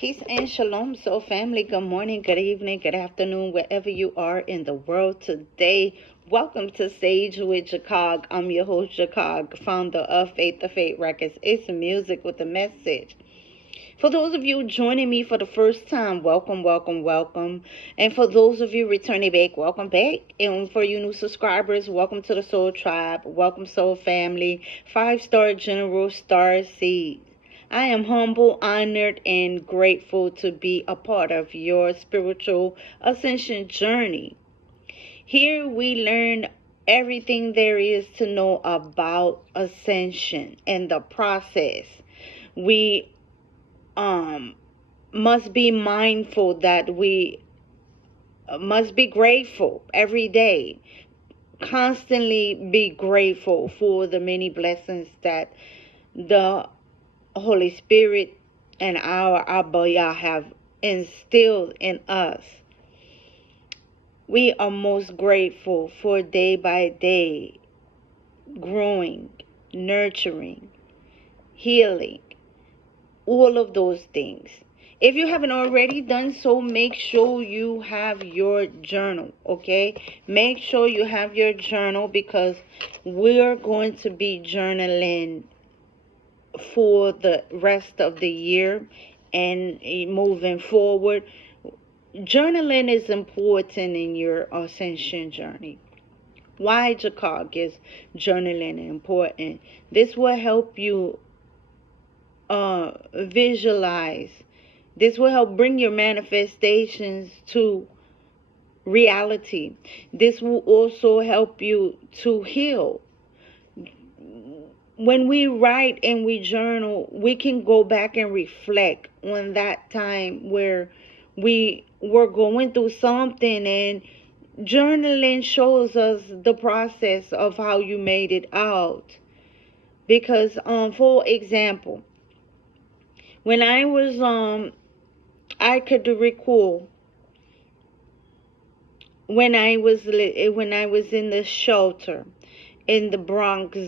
Peace and shalom, soul family. Good morning, good evening, good afternoon, wherever you are in the world today. Welcome to Sage with Jacog. I'm your host, Jacog, founder of Faith to Faith Records. It's music with a message. For those of you joining me for the first time, welcome, welcome, welcome. And for those of you returning back, welcome back. And for you new subscribers, welcome to the Soul Tribe. Welcome, Soul Family. 5-star General Star Seed. I am humble, honored, and grateful to be a part of your spiritual ascension journey. Here we learn everything there is to know about ascension and the process. We must be mindful that we must be grateful every day. Constantly be grateful for the many blessings that the Holy Spirit and our Abba Yah have instilled in us. We are most grateful for day by day growing, nurturing, healing, all of those things. If you haven't already done so, make sure you have your journal, okay? Make sure you have your journal because we're going to be journaling for the rest of the year and moving forward. Journaling is important in your ascension journey. Why, Jacog, is journaling important? This will help you visualize. This will help bring your manifestations to reality. This will also help you to heal. When we write and we journal, we can go back and reflect on that time where we were going through something, and journaling shows us the process of how you made it out. Because for example, when I was I could recall when I was in the shelter in the Bronx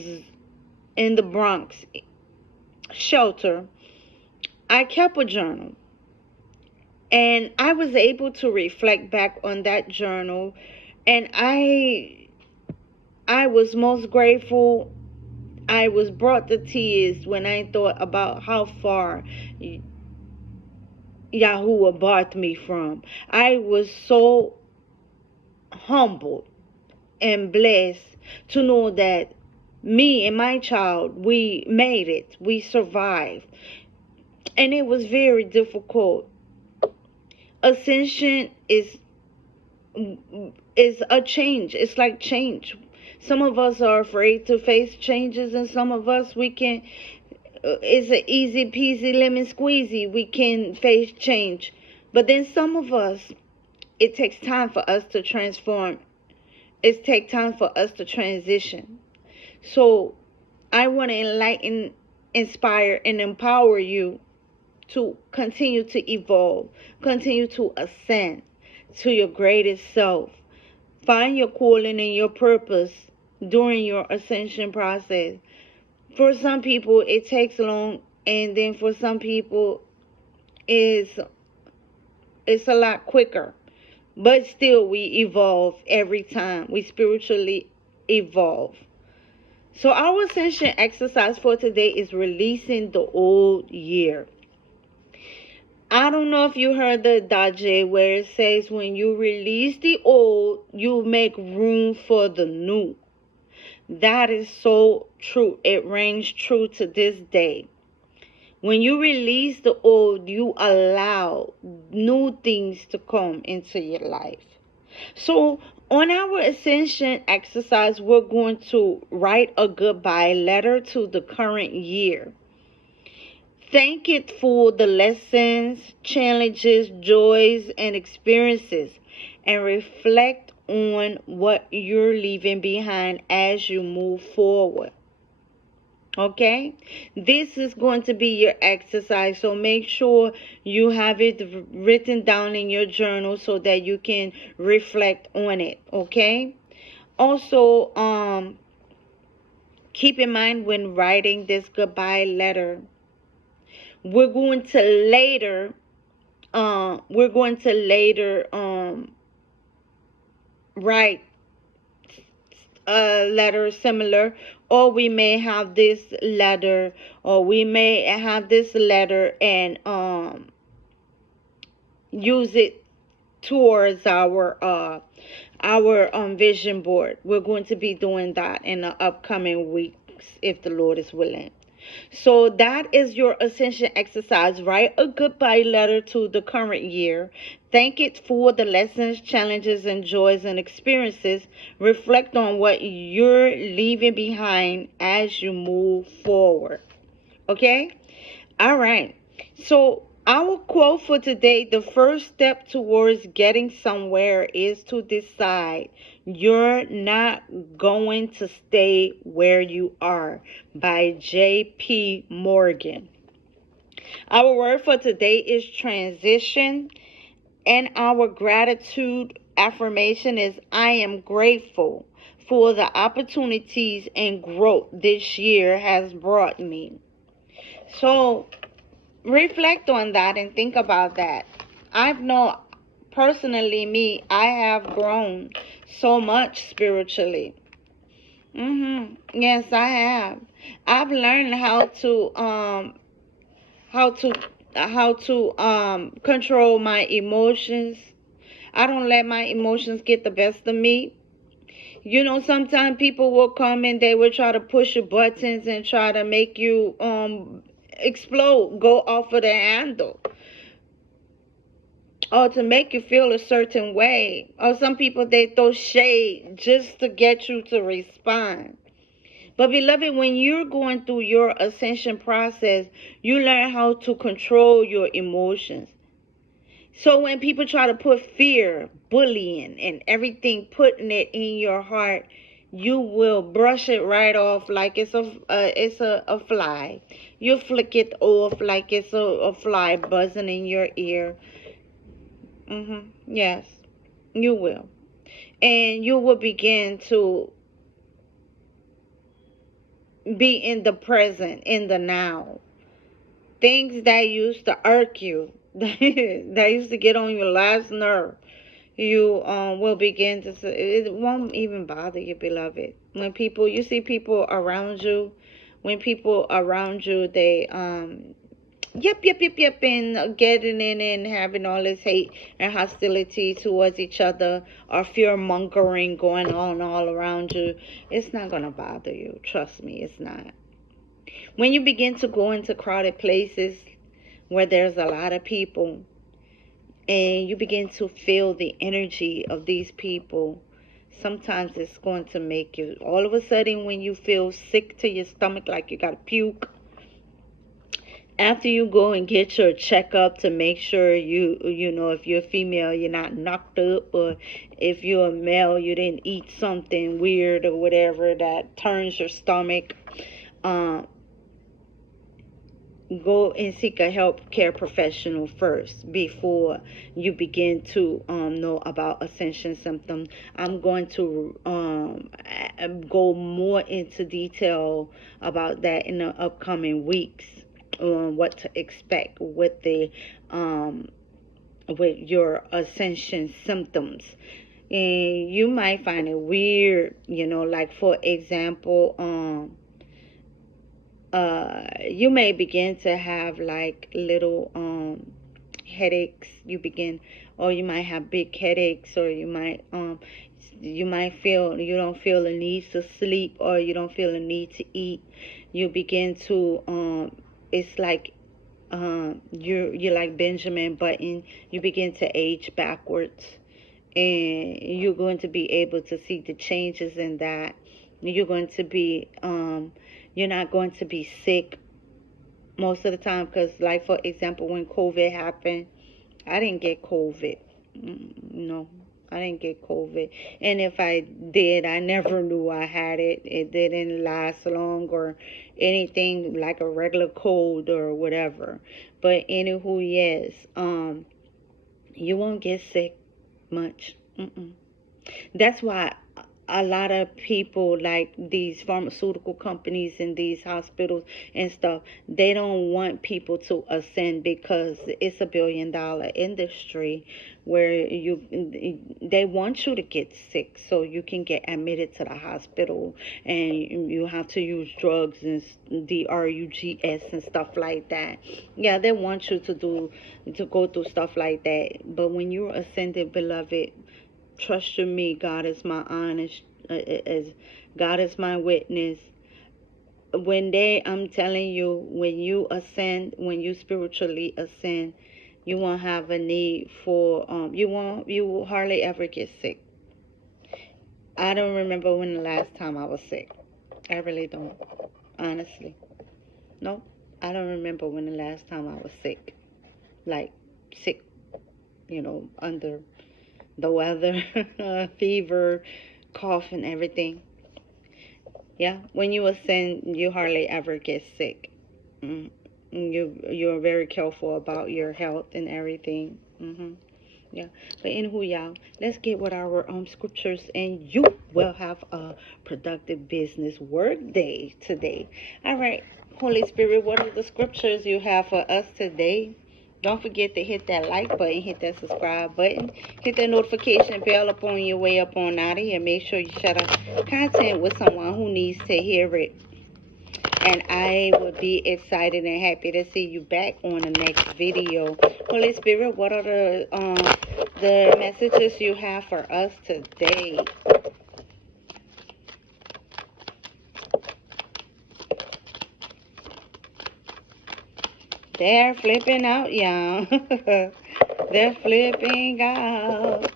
shelter, I kept a journal, and I was able to reflect back on that journal, and I was most grateful. I was brought to tears when I thought about how far Yahuwah brought me from. I was so humbled and blessed to know that me and my child, we made it. We survived. And it was very difficult. Ascension is a change. It's like change. Some of us are afraid to face changes, and some of us, we can, it's an easy peasy lemon squeezy. We can face change. But then some of us, it takes time for us to transform. It takes time for us to transition. So I want to enlighten, inspire, and empower you to continue to evolve, continue to ascend to your greatest self. Find your calling and your purpose during your ascension process. For some people, it takes long, and then for some people, it's a lot quicker. But still, we evolve every time. We spiritually evolve. So our ascension exercise for today is releasing the old year. I don't know if you heard the adage where it says when you release the old, you make room for the new. That is so true. It rings true to this day. When you release the old, you allow new things to come into your life. So on our ascension exercise, we're going to write a goodbye letter to the current year. Thank it for the lessons, challenges, joys, and experiences, and reflect on what you're leaving behind as you move forward. Okay? This is going to be your exercise, so make sure you have it written down in your journal so that you can reflect on it. Okay? Also, keep in mind when writing this goodbye letter, we're going to later we're going to later write a letter similar, or we may have this letter, or we may have this letter and use it towards our vision board. We're going to be doing that in the upcoming weeks if the Lord is willing. So that is your Ascension exercise. Write a goodbye letter to the current year. Thank it for the lessons, challenges, and joys and experiences. Reflect on what you're leaving behind as you move forward. Okay? All right. So our quote for today, the first step towards getting somewhere is to decide you're not going to stay where you are, by J.P. Morgan. Our word for today is transition, and our gratitude affirmation is I am grateful for the opportunities and growth this year has brought me. So reflect on that and think about that. I've known personally, me, I have grown so much spiritually. Yes, I have. I've learned how to control my emotions. I don't let my emotions get the best of me. You know, sometimes people will come and they will try to push your buttons and try to make you explode, go off of the handle, or to make you feel a certain way. Or some people, they throw shade just to get you to respond. But beloved, when you're going through your ascension process, you learn how to control your emotions. So when people try to put fear, bullying, and everything, putting it in your heart, you will brush it right off like it's a fly. You flick it off like it's a fly buzzing in your ear. Yes, you will. And you will begin to be in the present, in the now. Things that used to irk you, that used to get on your last nerve, you will begin to say, it won't even bother you, beloved. When people, you see people around you, when people around you, they yep, and getting in and having all this hate and hostility towards each other, or fear mongering going on all around you, it's not gonna bother you. Trust me, it's not. When you begin to go into crowded places where there's a lot of people, and you begin to feel the energy of these people, sometimes it's going to make you, all of a sudden, when you feel sick to your stomach, like you got to puke, after you go and get your checkup to make sure you know, if you're a female, you're not knocked up, or if you're a male, you didn't eat something weird or whatever that turns your stomach, go and seek a healthcare professional first before you begin to know about ascension symptoms. I'm going to go more into detail about that in the upcoming weeks, on what to expect with the with your ascension symptoms. And you might find it weird, you know, like for example, you may begin to have like little headaches. Or you might have big headaches, or you might feel you don't feel the need to sleep, or you don't feel the need to eat. You begin to it's like you're like Benjamin Button. You begin to age backwards, and you're going to be able to see the changes in that. You're going to be you're not going to be sick most of the time, because like for example, when COVID happened, I didn't get COVID. No, I didn't get COVID. And if I did, I never knew I had it. It didn't last long or anything, like a regular cold or whatever. But anywho, yes, you won't get sick much. That's why a lot of people, like these pharmaceutical companies and these hospitals and stuff, they don't want people to ascend because it's a $1 billion industry where they want you to get sick so you can get admitted to the hospital, and you have to use drugs and drugs and stuff like that. Yeah, they want you to go through stuff like that. But when you're ascended, beloved, trust in me. God is my honest, as God is my witness. I'm telling you, when you ascend, when you spiritually ascend, you won't have a need for, you will hardly ever get sick. I don't remember when the last time I was sick. I really don't, honestly. No, I don't remember when the last time I was sick. Like, sick, under the weather, fever, cough, and everything. Yeah, when you ascend, you hardly ever get sick. You're very careful about your health and everything. Yeah, but anywho, y'all, let's get with our scriptures, and you will have a productive business work day today. All right, Holy Spirit, what are the scriptures you have for us today? Don't forget to hit that like button, hit that subscribe button, hit that notification bell up on your way up on out of here. Make sure you share the content with someone who needs to hear it. And I would be excited and happy to see you back on the next video. Holy Spirit, what are the messages you have for us today? They're flipping out, y'all. They're flipping out.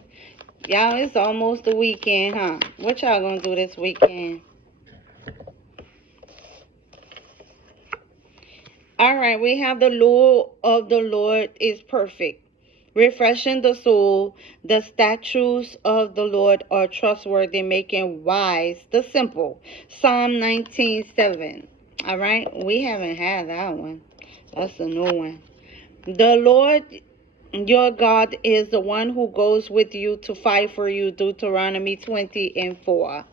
Y'all, it's almost the weekend, huh? What y'all gonna do this weekend? All right, we have the law of the Lord is perfect, refreshing the soul. The statutes of the Lord are trustworthy, making wise the simple. Psalm 19:7. All right, we haven't had that one. That's a new one. The Lord your God is the one who goes with you to fight for you. Deuteronomy 20:4.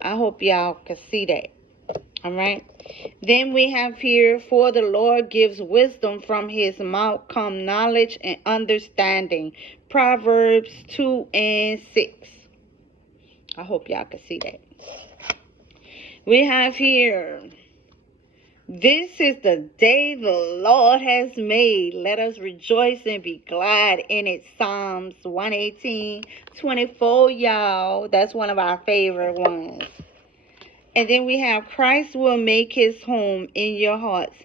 I hope y'all can see that. All right. Then we have here, for the Lord gives wisdom, from his mouth come knowledge and understanding. Proverbs 2:6. I hope y'all can see that. We have here, this is the day the Lord has made. Let us rejoice and be glad in it. Psalms 118:24, y'all. That's one of our favorite ones. And then we have, Christ will make his home in your hearts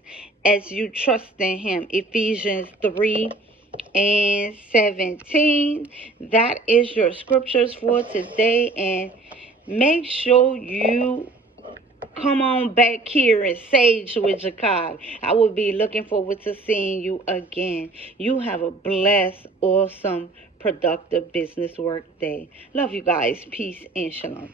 as you trust in him. Ephesians 3:17. That is your scriptures for today. And make sure you come on back here and sage with Jacog. I will be looking forward to seeing you again. You have a blessed, awesome, productive business work day. Love you guys. Peace and shalom.